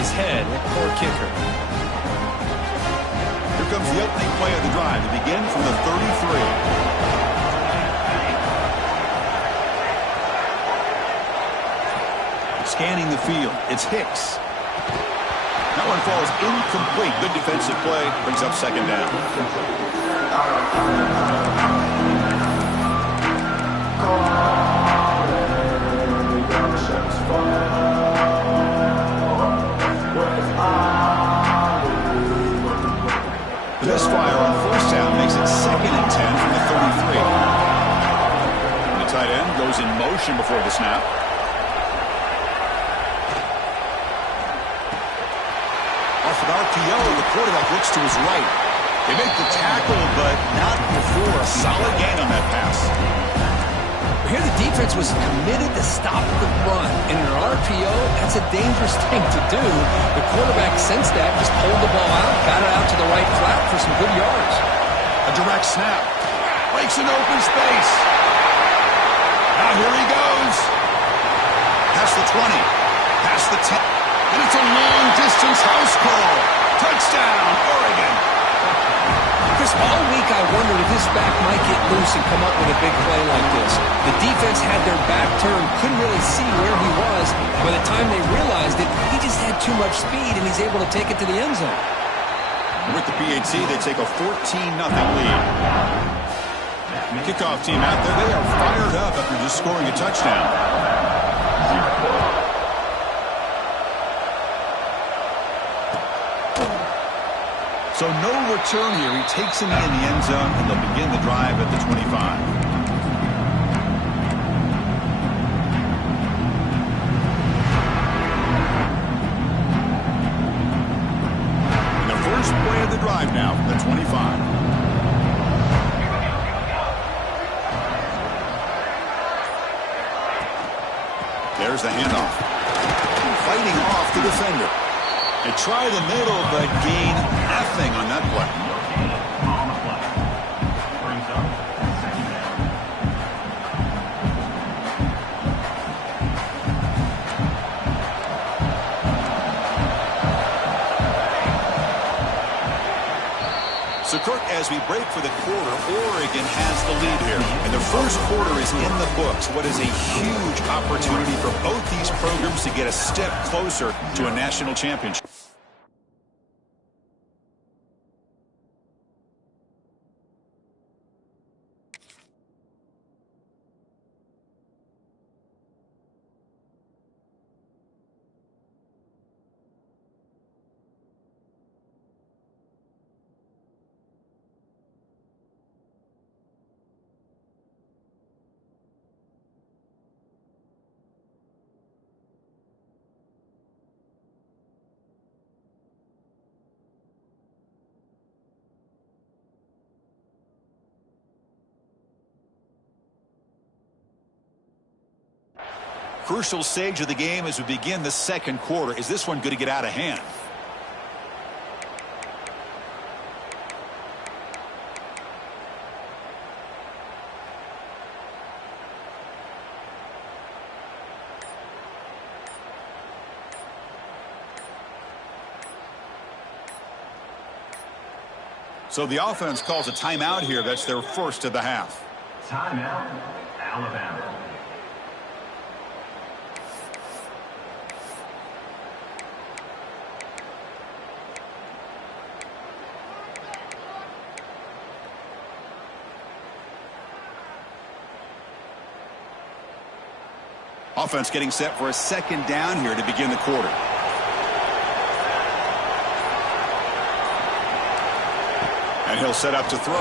his head. A poor kicker. Here comes the opening play of the drive to begin from the 33. Scanning the field, it's Hicks. That one falls incomplete. Good defensive play, brings up second down. The misfire on first down makes it 2nd and 10 from the 33. The tight end goes in motion before the snap. Off an RPO, the quarterback looks to his right. They make the tackle, but not before a solid gain on that pass. Here the defense was committed to stop the run. In an RPO, that's a dangerous thing to do. The quarterback sensed that, just pulled the ball out, got it out to the right flat for some good yards. A direct snap. Breaks an open space. Now here he goes. Past the 20. Past the 10. And it's a long-distance house call. Touchdown, Oregon. Chris, all week I wondered if this back might get loose and come up with a big play like this. The defense had their back turned, couldn't really see where he was. By the time they realized it, he just had too much speed, and he's able to take it to the end zone. With the PAT, they take a 14-0 lead. Kickoff team out there, they are fired up after just scoring a touchdown. So no return here. He takes him in the end zone, and they'll begin the drive at the 25. And the first play of the drive now from the 25. There's the handoff. Fighting off the defender. They try the middle, but gain nothing on that play. So, Kirk, as we break for the quarter, Oregon has the lead here. And the first quarter is in the books. What is a huge opportunity for both these programs to get a step closer to a national championship. Crucial stage of the game as we begin the second quarter. Is this one going to get out of hand? So the offense calls a timeout here. That's their first of the half. Timeout, Alabama. Offense getting set for a second down here to begin the quarter. And he'll set up to throw.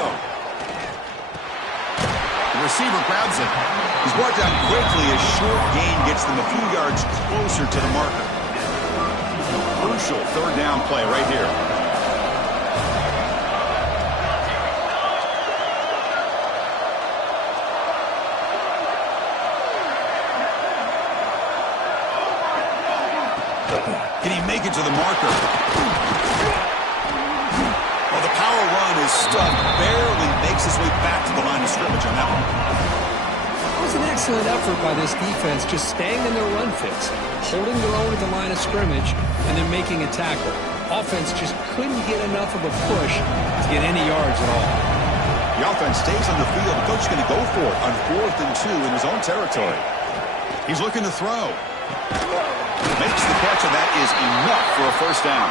The receiver grabs it. He's brought down quickly. A short gain gets them a few yards closer to the marker. Crucial third down play right here. Can he make it to the marker? Well, the power run is stuffed. Barely makes his way back to the line of scrimmage on that one. That was an excellent effort by this defense, just staying in their run fits, holding their own at the line of scrimmage, and then making a tackle. Offense just couldn't get enough of a push to get any yards at all. The offense stays on the field. The coach is going to go for it on 4th and 2 in his own territory. He's looking to throw. Makes the catch, and that is enough for a first down.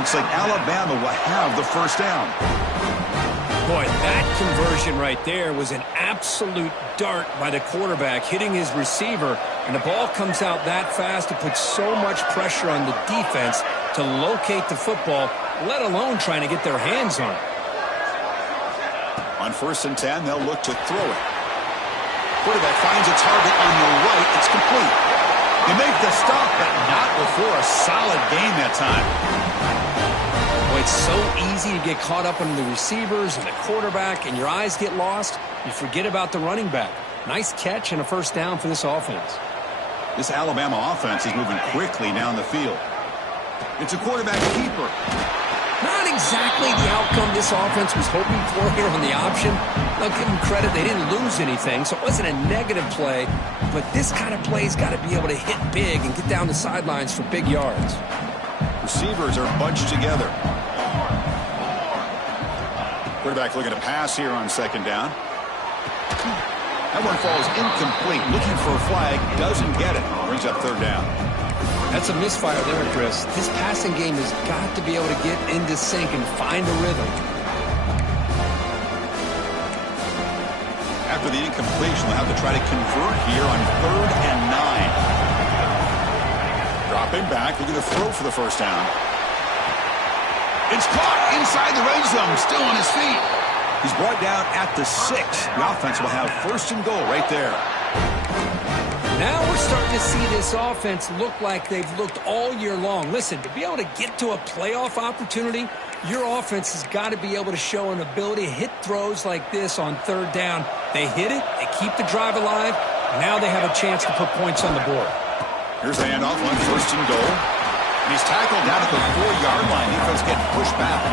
Looks like Alabama will have the first down. Boy, that conversion right there was an absolute dart by the quarterback hitting his receiver, and the ball comes out that fast. It puts so much pressure on the defense to locate the football, let alone trying to get their hands on it. On 1st and 10, they'll look to throw it. Quarterback finds a target on the right. It's complete. They make the stop, but not before a solid gain that time. Boy, it's so easy to get caught up on the receivers and the quarterback, and your eyes get lost. You forget about the running back. Nice catch and a first down for this offense. This Alabama offense is moving quickly down the field. It's a quarterback keeper. Not exactly the outcome this offense was hoping for here on the option. I'll give them credit, they didn't lose anything, so it wasn't a negative play, but this kind of play's got to be able to hit big and get down the sidelines for big yards. Receivers are bunched together. Quarterback looking to pass here on 2nd down. That one falls incomplete. Looking for a flag, doesn't get it. Brings up 3rd down. That's a misfire there, Chris. This passing game has got to be able to get into sync and find a rhythm. After the incompletion, they'll have to try to convert here on 3rd and 9. Dropping back, looking to throw for the first down. It's caught inside the red zone, still on his feet. He's brought down at the 6. The offense will have 1st and goal right there. Now we're starting to see this offense look like they've looked all year long. Listen, to be able to get to a playoff opportunity, your offense has got to be able to show an ability to hit throws like this on 3rd down. They hit it, they keep the drive alive, now they have a chance to put points on the board. Here's the handoff on 1st and goal. And he's tackled down at the 4-yard line. Defense getting pushed back.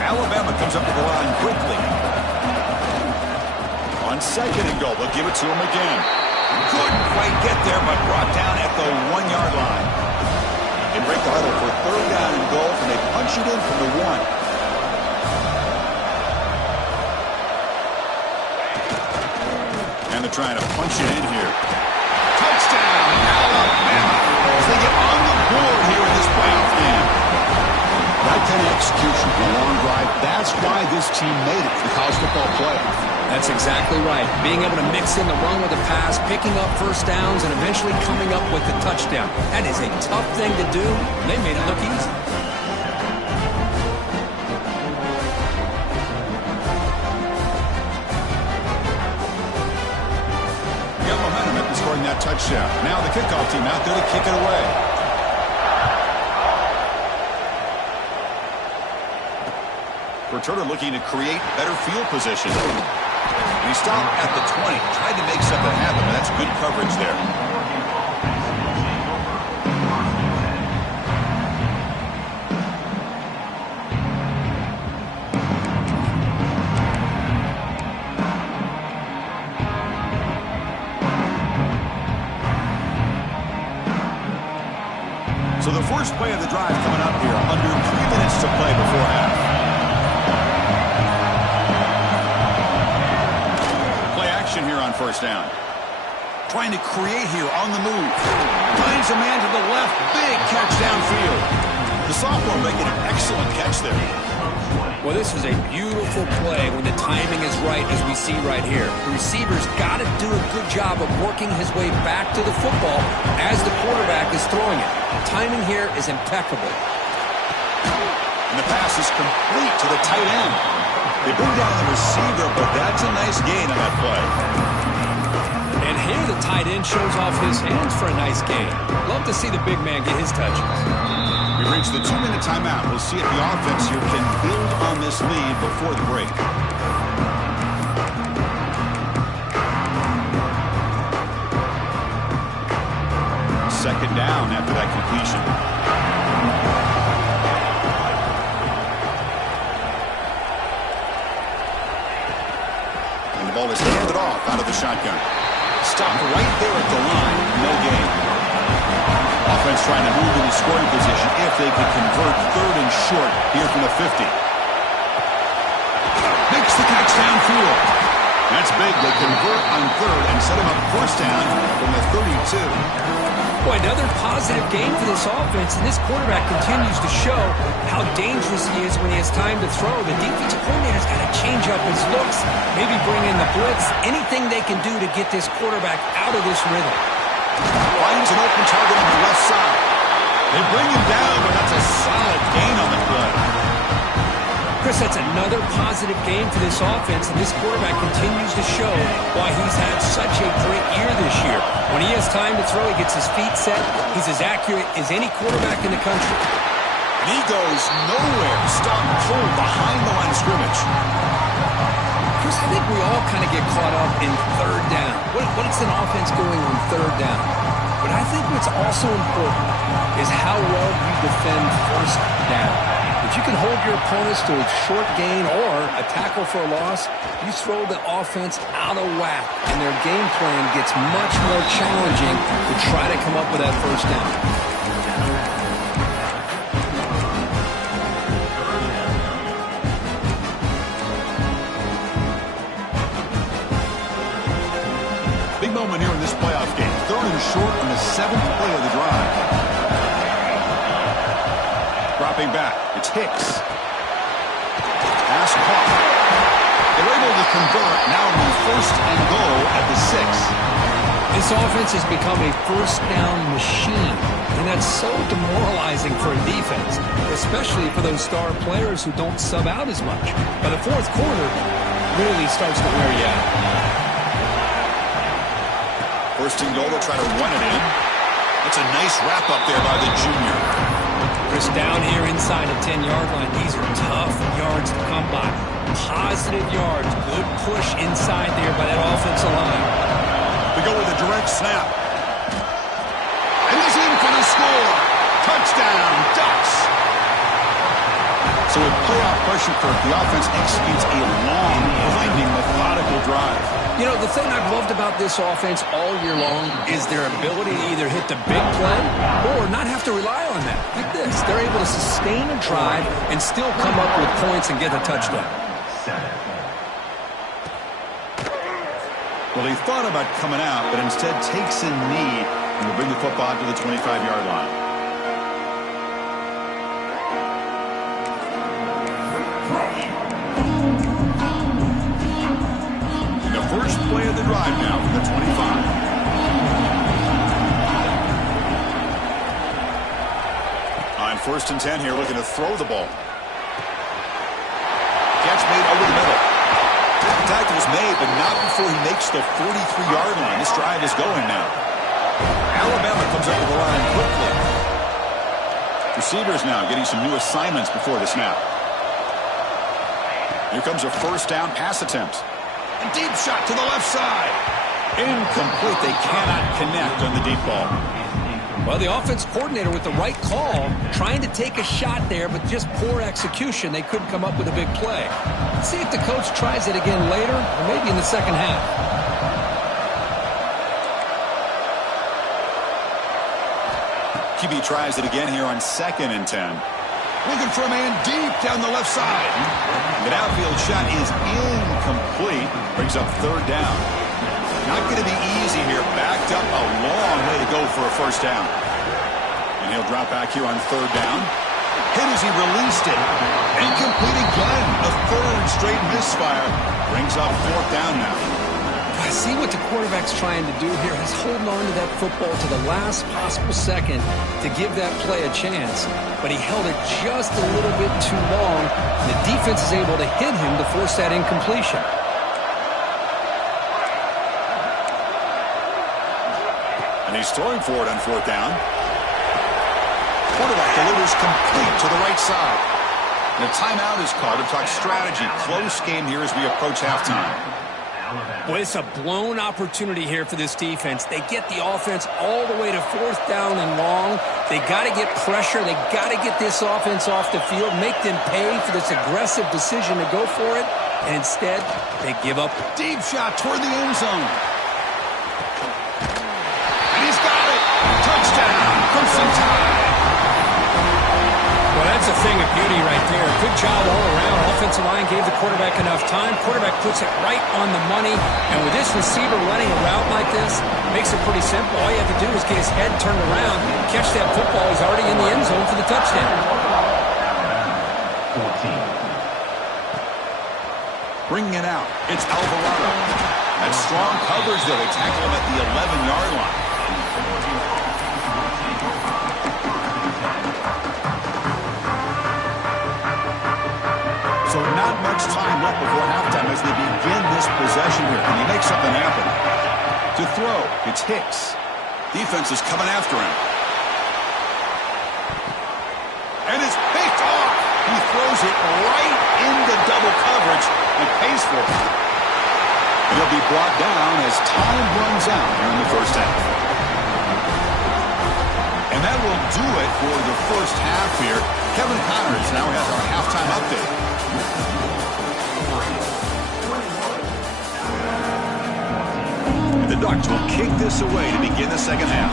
Alabama comes up to the line quickly. On 2nd and goal, they'll give it to him again. Couldn't quite get there, but brought down at the 1-yard line. They break the huddle for 3rd down and goal, and they punch it in from the 1. And they're trying to punch it in here. Touchdown, Alabama, as they get on the board here in this playoff game. That kind of execution, the long drive, that's why this team made it to the college football playoff. That's exactly right. Being able to mix in the run with the pass, picking up first downs, and eventually coming up with the touchdown. That is a tough thing to do. They made it look easy. They got momentum after scoring that touchdown. Now the kickoff team out there to kick it away. Returner looking to create better field position. And he stopped at the 20. Tried to make something happen, but that's good coverage there. So the first play of the drive coming up here. Under 3 minutes to play before half. Here on 1st down. Trying to create here on the move. Finds a man to the left. Big catch downfield. The sophomore making an excellent catch there. Well, this is a beautiful play when the timing is right, as we see right here. The receiver's got to do a good job of working his way back to the football as the quarterback is throwing it. The timing here is impeccable. And the pass is complete to the tight end. They bring down the receiver, but that's a nice gain on that play. And here the tight end shows off his hands for a nice gain. Love to see the big man get his touches. We reach the 2-minute timeout. We'll see if the offense here can build on this lead before the break. Second down after that completion. Ball is handed off out of the shotgun. Stopped right there at the line. No gain. Offense trying to move into scoring position if they could convert 3rd and short here from the 50. Makes the catch downfield. That's big. They convert on 3rd and set him up 1st down from the 32. Boy, another positive game for this offense, and this quarterback continues to show how dangerous he is when he has time to throw. The defensive coordinator's got to change up his looks, maybe bring in the blitz, anything they can do to get this quarterback out of this rhythm. Finds an open target on the left side. They bring him down, but that's a solid gain on the play. Chris, that's another positive game for this offense, and this quarterback continues to show why he's had such a great year this year. When he has time to throw, he gets his feet set. He's as accurate as any quarterback in the country. And he goes nowhere. Stop pulled behind the line of scrimmage. Chris, I think we all kind of get caught up in 3rd down. What is an offense doing on 3rd down? But I think what's also important is how well you defend 1st down. If you can hold your opponents to a short gain or a tackle for a loss, you throw the offense out of whack, and their game plan gets much more challenging to try to come up with that 1st down. Big moment here in this playoff game. 3rd and short on the 7th play of the drive. Dropping back. It's Hicks. Pass caught. They're able to convert now on 1st and goal at the 6. This offense has become a 1st down machine, and that's so demoralizing for a defense, especially for those star players who don't sub out as much. But the 4th quarter really starts to wear you out. 1st and goal. They'll try to run it in. That's a nice wrap up there by the junior. Chris, down here inside the 10-yard line, these are tough yards to come by. Positive yards, good push inside there by that offensive line. We go with a direct snap. And he's in for the score. Touchdown, Ducks. So with playoff pressure, Kirk, the offense executes a long, winding, methodical drive. You know, the thing I've loved about this offense all year long is their ability to either hit the big play or not have to rely on that. Like this, they're able to sustain a drive and still come up with points and get a touchdown. Well, he thought about coming out, but instead takes a knee and will bring the football to the 25-yard line. First play of the drive now from the 25. On 1st and 10 here, looking to throw the ball. Catch made over the middle. Contact was made, but not before he makes the 43-yard line. This drive is going now. Alabama comes up to the line quickly. Receivers now getting some new assignments before the snap. Here comes a 1st down pass attempt. A deep shot to the left side. Incomplete. They cannot connect on the deep ball. Well, the offense coordinator with the right call, trying to take a shot there, but just poor execution. They couldn't come up with a big play. Let's see if the coach tries it again later, or maybe in the 2nd half. QB tries it again here on 2nd and 10. Looking for a man deep down the left side. The downfield shot is incomplete. Brings up 3rd down. Not going to be easy here. Backed up a long way to go for a 1st down. And he'll drop back here on 3rd down. Hit as he released it. Incomplete again. A 3rd straight misfire. Brings up 4th down now. I see what the quarterback's trying to do here. He's holding on to that football to the last possible second to give that play a chance. But he held it just a little bit too long. And the defense is able to hit him to force that incompletion. And he's throwing for it on 4th down. Quarterback delivers complete to the right side. And a timeout is called to talk strategy. Close game here as we approach halftime. Boy, it's a blown opportunity here for this defense. They get the offense all the way to 4th down and long. They got to get pressure. They got to get this offense off the field, make them pay for this aggressive decision to go for it. And instead, they give up. Deep shot toward the end zone. And he's got it. Touchdown. Crimson Tide. Well, that's a thing of beauty right there. Good job all around. Offensive line gave the quarterback enough time. Quarterback puts it right on the money. And with this receiver running a route like this, makes it pretty simple. All you have to do is get his head turned around, catch that football. He's already in the end zone for the touchdown. 14. Bringing it out. It's Alvarado. That's strong coverage, though. They tackle him at the 11-yard line. So not much time left before halftime as they begin this possession here. Can he make something happen? To throw, it's Hicks. Defense is coming after him. And it's picked off. He throws it right into double coverage and pays for it. And he'll be brought down as time runs out here in the first half. And that will do it for the first half here. Kevin Connors now has our halftime update. The Ducks will kick this away to begin the second half.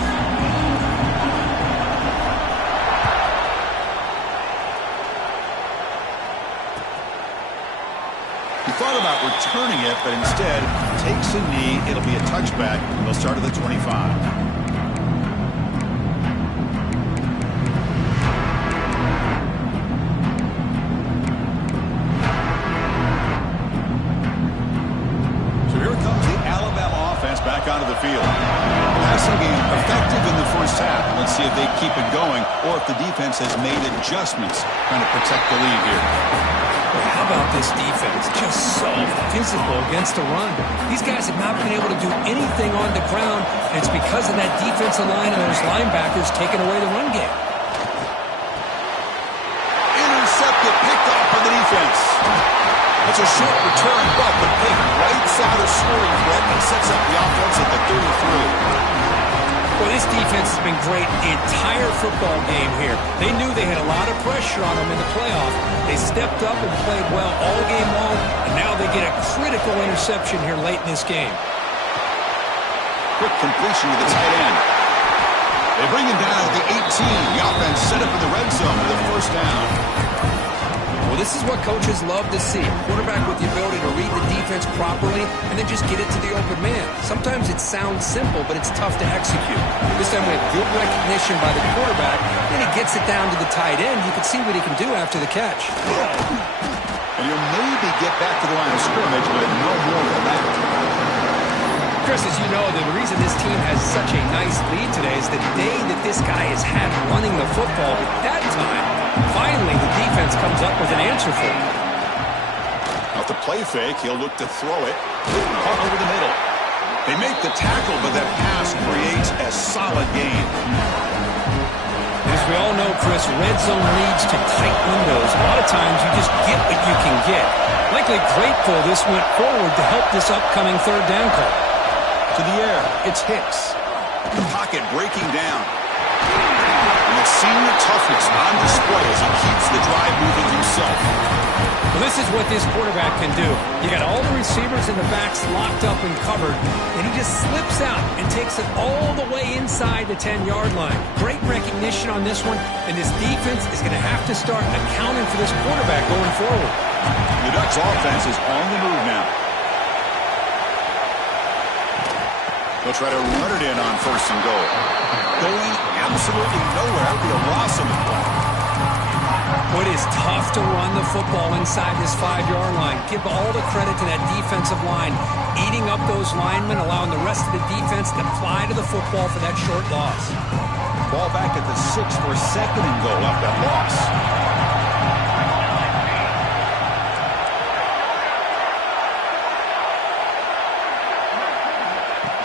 He thought about returning it, but instead takes a knee. It'll be a touchback. They'll start at the 25. Back onto the field. Passing game effective in the first half. Let's see if they keep it going or if the defense has made adjustments trying to protect the lead here. How about this defense? Just so physical against the run. These guys have not been able to do anything on the ground, and it's because of that defensive line and those linebackers taking away the run game. Intercepted, picked off by the defense. It's a short return, but the big right side of scoring threat and sets up the offense at the 33. Well, this defense has been great the entire football game here. They knew they had a lot of pressure on them in the playoff. They stepped up and played well all game long, and now they get a critical interception here late in this game. Quick completion to the tight end. They bring him down at the 18. The offense set up in the red zone for the first down. Well, this is what coaches love to see. A quarterback with the ability to read the defense properly and then just get it to the open man. Sometimes it sounds simple, but it's tough to execute. This time with good recognition by the quarterback, then he gets it down to the tight end. You can see what he can do after the catch. And he'll maybe get back to the line of scrimmage, but no more than that. Chris, as you know, the reason this team has such a nice lead today is the day that this guy has had running the football. But that time, finally, the defense comes up with an answer for him. Off the play fake, he'll look to throw it. Caught over the middle. They make the tackle, but that pass creates a solid gain. As we all know, Chris, red zone leads to tight windows. A lot of times you just get what you can get. Likely grateful this went forward to help this upcoming third down call. To the air, it's Hicks. The pocket breaking down. And the senior toughness on display as he keeps the drive moving himself. Well, this is what this quarterback can do. You got all the receivers in the backs locked up and covered, and he just slips out and takes it all the way inside the 10-yard line. Great recognition on this one, and this defense is going to have to start accounting for this quarterback going forward. The Ducks offense is on the move now. They'll try to run it in on first and goal. Going absolutely nowhere. It'll be a loss of the play. It is tough to run the football inside this 5-yard line. Give all the credit to that defensive line, eating up those linemen, allowing the rest of the defense to fly to the football for that short loss. Ball back at the 6 for second and goal after that loss.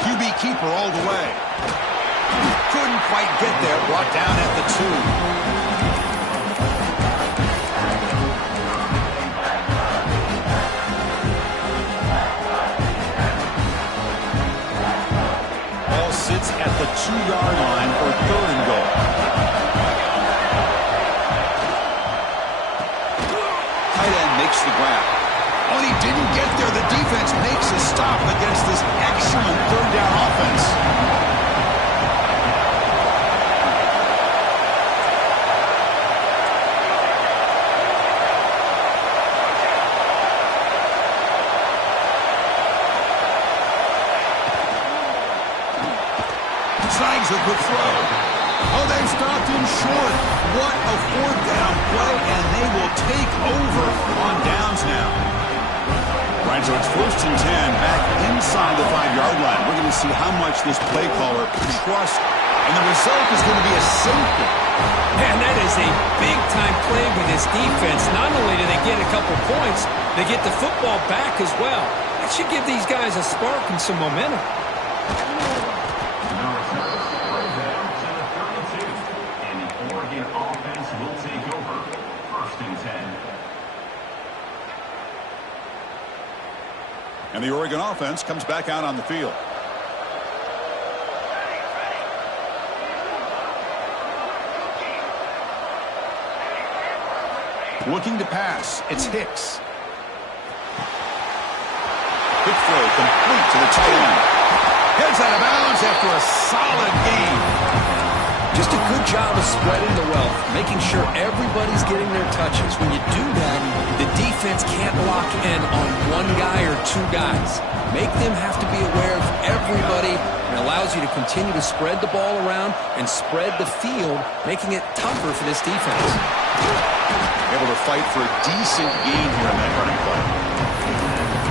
QB keeper all the way. Couldn't quite get there. Brought down at the 2. Sits at the 2-yard line for third and goal. Tight end makes the grab. Oh, and he didn't get there. The defense makes a stop against this excellent third down offense. Signs a quick throw. Oh, they've stopped him short. What a fourth down play, and they will take over on downs now. Right, so it's 1st and 10 back inside the 5-yard line. We're going to see how much this play caller trusts, and the result is going to be a safety. Man, that is a big-time play with this defense. Not only do they get a couple points, they get the football back as well. That should give these guys a spark and some momentum. And the Oregon offense comes back out on the field. Looking to pass. It's Hicks. Quick throw complete to the tight end. Heads out of bounds after a solid game. Just a good job of spreading the wealth, making sure everybody's getting their touches. When you do that, the defense can't lock in on one guy or two guys. Make them have to be aware of everybody. It allows you to continue to spread the ball around and spread the field, making it tougher for this defense. Able to fight for a decent gain here in that running play.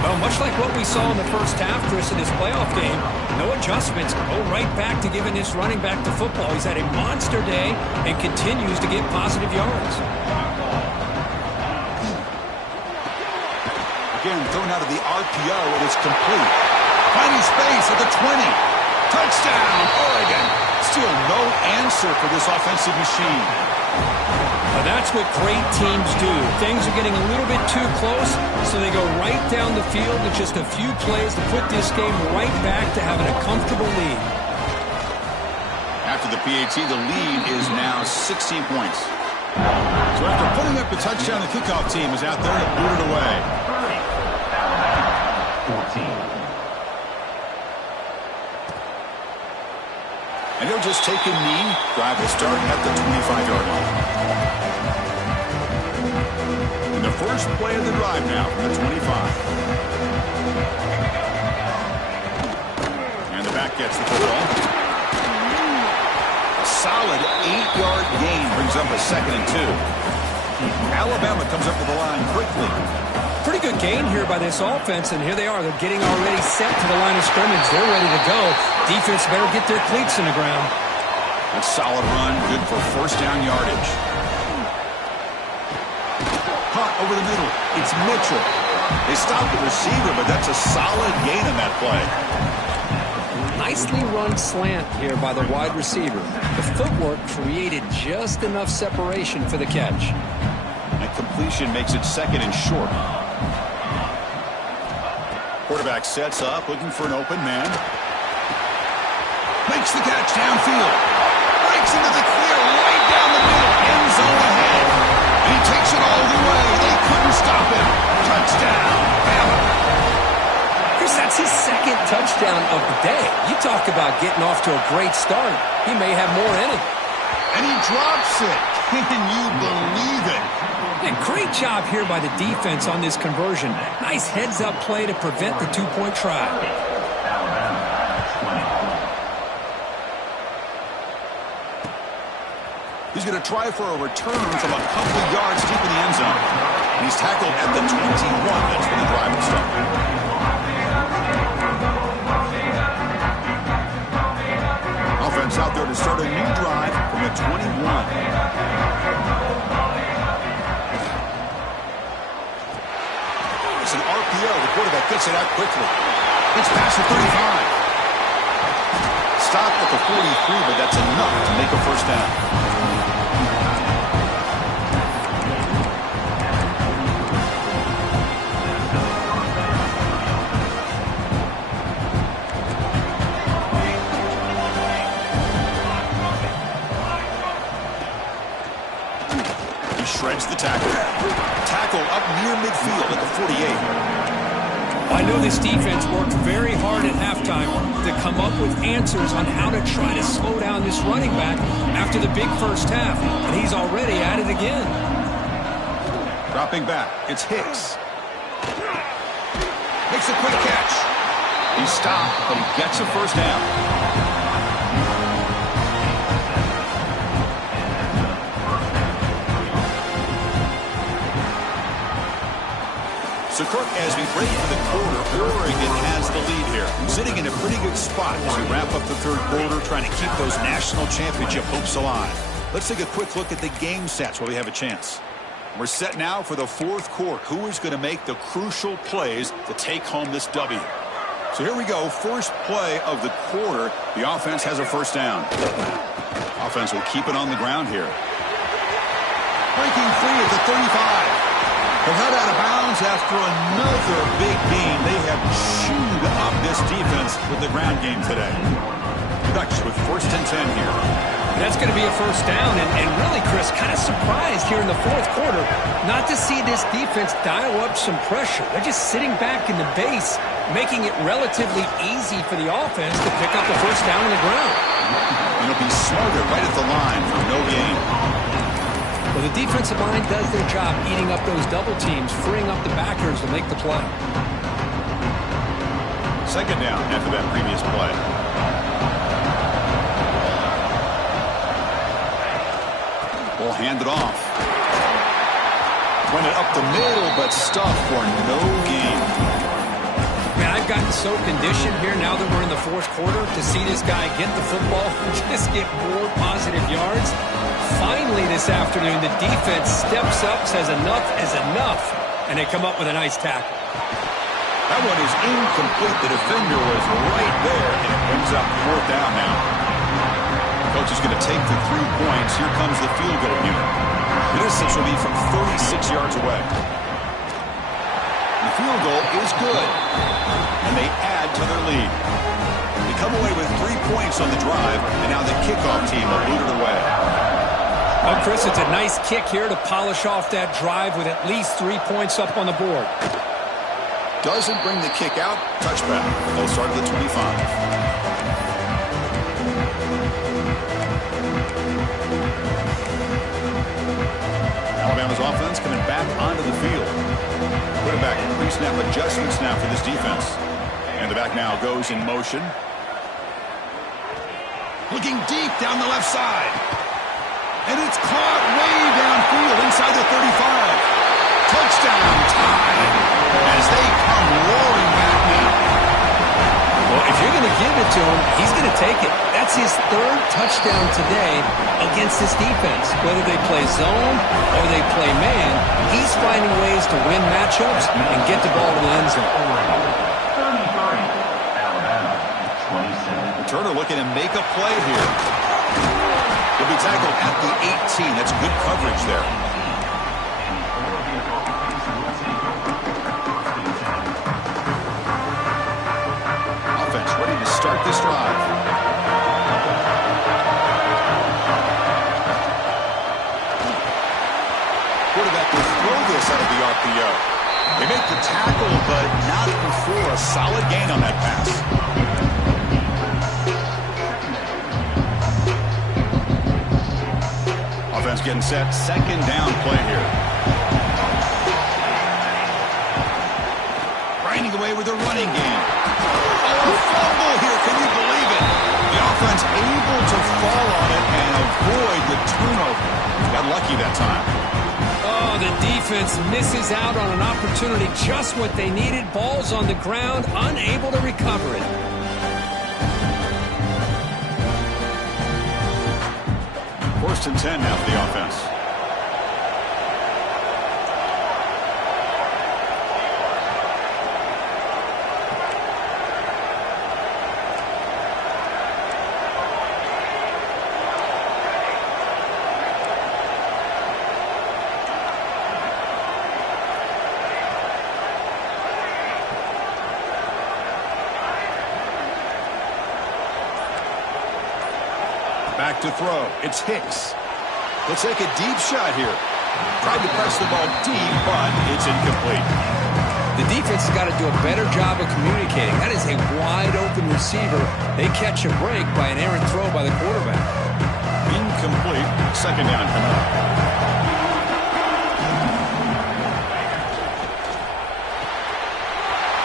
Well, much like what we saw in the first half, Chris, in this playoff game, no adjustments. Go right back to giving this running back the football. He's had a monster day and continues to get positive yards. Again, thrown out of the RPO, it is complete. Finding space at the 20. Touchdown, Oregon. Still no answer for this offensive machine. Well, that's what great teams do. Things are getting a little bit too close, so they go right down the field with just a few plays to put this game right back to having a comfortable lead. After the PAT, the lead is now 16 points. So after putting up the touchdown, the kickoff team is out there to boot it away. 14. And he'll just take a knee. Drive will start at the 25-yard line. And the first play of the drive now from the 25. And the back gets the football. A solid 8-yard gain brings up a 2nd and 2. Alabama comes up with the line quickly. Pretty good gain here by this offense, and here they are. They're getting already set to the line of scrimmage. They're ready to go. Defense better get their cleats in the ground. A solid run, good for 1st down yardage. Caught over the middle. It's Mitchell. They stopped the receiver, but that's a solid gain on that play. Nicely run slant here by the wide receiver. The footwork created just enough separation for the catch. And completion makes it 2nd and short. Quarterback sets up, looking for an open man. Makes the catch downfield. Breaks into the clear right down the middle. End zone ahead. And he takes it all the way. They couldn't stop him. Touchdown, Bama. Chris, that's his 2nd touchdown of the day. You talk about getting off to a great start. He may have more in him. And he drops it. Can you believe it? And great job here by the defense on this conversion. Nice heads-up play to prevent the 2-point try. He's going to try for a return from a couple of yards deep in the end zone. And he's tackled at the 21. That's when the drive will start. Offense out there to start a new drive from the 21. It's an RPO. The quarterback gets it out quickly. It's past the 35. Stop at the 43, but that's enough to make a 1st down. shreds the tackle. Tackle up near midfield at the 48. I know this defense worked very hard at halftime to come up with answers on how to try to slow down this running back after the big first half, and he's already at it again. Dropping back, it's Hicks. Makes a quick catch. He's stopped, but he gets a first down. So, Kirk, as we break for the quarter, Oregon has the lead here. Sitting in a pretty good spot as we wrap up the third quarter, trying to keep those national championship hopes alive. Let's take a quick look at the game stats while we have a chance. We're set now for the fourth quarter. Who is going to make the crucial plays to take home this W? So here we go. First play of the quarter. The offense has a first down. Offense will keep it on the ground here. Breaking free at the 35. They're held out of bounds after another big game. They have chewed up this defense with the ground game today. Ducks with first and 10 here. That's going to be a first down, and really, Chris, kind of surprised here in the fourth quarter not to see this defense dial up some pressure. They're just sitting back in the base, making it relatively easy for the offense to pick up the first down on the ground. And it'll be Smarter right at the line for no gain. Well, the defensive line does their job eating up those double teams, freeing up the backers to make the play. Second down after that previous play. We'll hand it off. Went it up the middle, but stuffed for no gain. Man, I've gotten so conditioned here now that we're in the fourth quarter to see this guy get the football and just get more positive yards. Finally this afternoon, the defense steps up, says enough is enough, and they come up with a nice tackle. That one is incomplete. The defender was right there, and it brings up fourth down now. Coach is going to take the 3 points. Here comes the field goal unit. The distance will be from 36 yards away. The field goal is good, and they add to their lead. They come away with 3 points on the drive, and now the kickoff team will boot it away. Well, Chris, it's a nice kick here to polish off that drive with at least 3 points up on the board. Doesn't bring the kick out. Touchback. They'll start at the 25. Alabama's offense coming back onto the field. Quarterback pre-snap adjustments now for this defense. And the back now goes in motion. Looking deep down the left side. And it's caught way downfield inside the 35. Touchdown time as they come roaring back now. Well, if you're going to give it to him, he's going to take it. That's his third touchdown today against this defense. Whether they play zone or they play man, he's finding ways to win matchups and get the ball to the end zone. Turner looking to make a play here. He'll be tackled at the 18. That's good coverage there. Offense ready to start this drive. Quarterback will throw this out of the RPO. They make the tackle, but not before a solid gain on that pass. Offense getting set. Second down play here. Grinding away with a running game. Oh, a fumble here. Can you believe it? The offense able to fall on it and avoid the turnover. Got lucky that time. Oh, the defense misses out on an opportunity. Just what they needed. Ball's on the ground, unable to recover it. First and 10 now for the offense. Back to throw. It's Hicks. He'll take a deep shot here. Tried to press the ball deep, but it's incomplete. The defense has got to do a better job of communicating. That is a wide-open receiver. They catch a break by an errant throw by the quarterback. Incomplete. Second down coming up.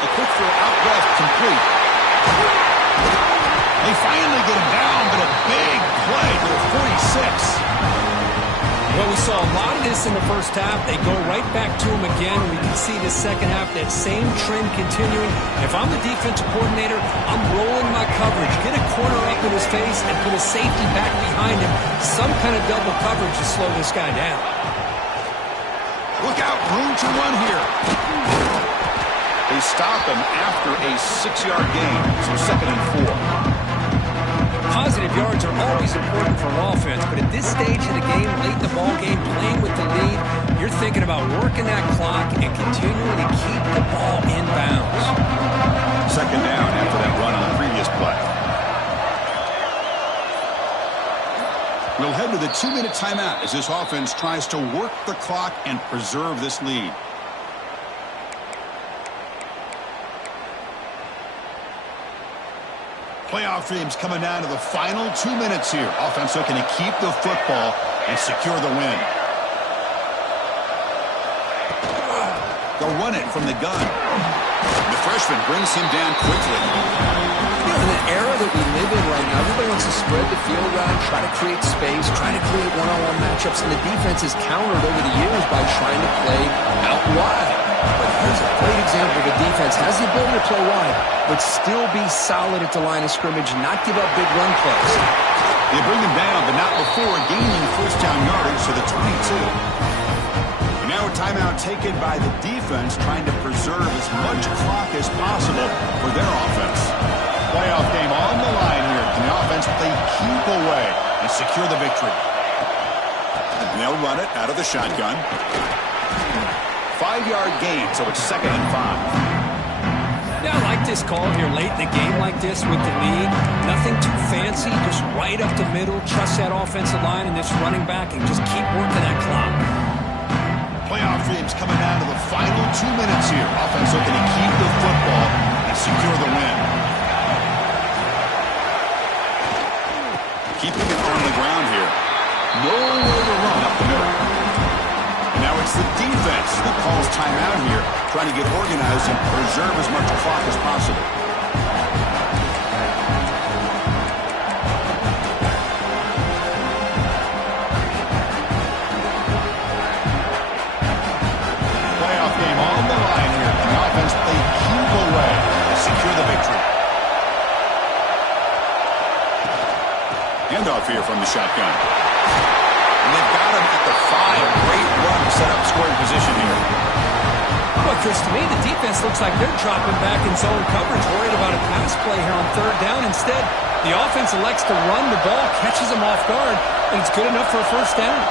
A quick throw out left, complete. They finally get him down, but a big play to the 46. Well, we saw a lot of this in the first half. They go right back to him again. We can see the second half, that same trend continuing. If I'm the defensive coordinator, I'm rolling my coverage. Get a corner up in his face and put a safety back behind him. Some kind of double coverage to slow this guy down. Look out, room to run here. They stop him after a 6-yard gain, so 2nd and 4. Positive yards are always important for an offense, but at this stage of the game, late in the ball game, playing with the lead, you're thinking about working that clock and continuing to keep the ball in bounds. 2nd down after that run on the previous play. We'll head to the 2-minute timeout as this offense tries to work the clock and preserve this lead. Playoff dreams coming down to the final 2 minutes here. Offense looking to keep the football and secure the win. They'll run it from the gun. The freshman brings him down quickly. In the era that we live in right now, everybody wants to spread the field around, try to create space, try to create one-on-one matchups, and the defense is countered over the years by trying to play out wide. But here's a great example of a defense has the ability to play wide, but still be solid at the line of scrimmage and not give up big run plays. They bring him down, but not before gaining first down yardage to the 22. And now a timeout taken by the defense, trying to preserve as much clock as possible for their offense. Playoff game on the line here. Can the offense play keep away and secure the victory? And they'll run it out of the shotgun. 5-yard gain, so it's 2nd and 5. Yeah, I like this call here late in the game like this with the lead. Nothing too fancy, just right up the middle. Trust that offensive line and this running back and just keep working that clock. Playoff dreams coming down to the final 2 minutes here. Offense looking to keep the football and secure the win. Keeping it on the ground here. Nowhere to run up the middle. Now it's the defense that calls timeout here, trying to get organized and preserve as much clock as possible. Playoff game on the line here. Can the offense play keep away to secure the victory? Handoff here from the shotgun. And they've got him at the 5. Great run to set up scoring position here. Well, Chris, to me, the defense looks like they're dropping back in zone coverage, worried about a pass play here on 3rd down. Instead, the offense elects to run the ball, catches them off guard, and it's good enough for a first down.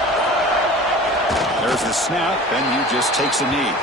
There's the snap, and he just takes a knee.